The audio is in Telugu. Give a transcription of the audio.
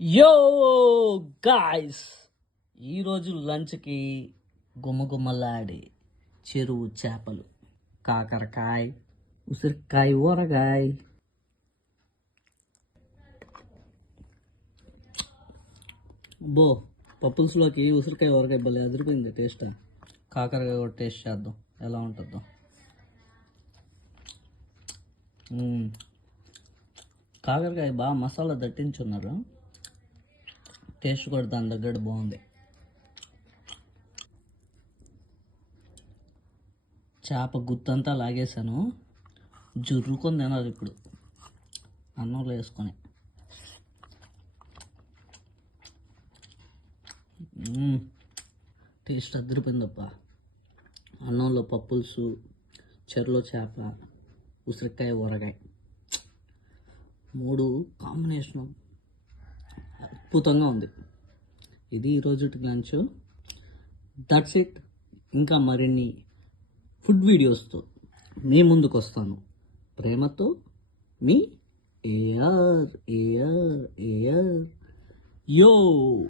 యో గాయ్స్, ఈరోజు లంచ్కి గుమ్మగుమ్మలాడే చెరువు చేపలు, కాకరకాయ, ఉసిరికాయ, ఊరగాయ. బో పప్పుల్స్లోకి ఉసిరికాయ ఊరగాయ భలే అదిరిపోయింది టేస్ట్. కాకరకాయ కూడా టేస్ట్ చేద్దాం ఎలా ఉంటుందో. కాకరకాయ బాగా మసాలా దట్టించున్నారు, టేస్ట్ కూడా దాని తగ్గట్టు బాగుంది. చేప గుత్తంతా లాగేశాను, జుర్రుకొని తినాలి ఇప్పుడు అన్నంలో వేసుకొని. టేస్ట్ అదిరిపోయిందప్ప. అన్నంలో పప్పులుసు, చెరలో చేప, ఉసిరికాయ, ఊరగాయ, మూడు కాంబినేషను అద్భుతంగా ఉంది. ఇది ఈరోజు లంచ్. That's it. ఇంకా మరిన్ని ఫుడ్ వీడియోస్తో మీ ముందుకు వస్తాను. ప్రేమతో మీ ఏఆర్ ఏఆర్ ఏఆర్. యో.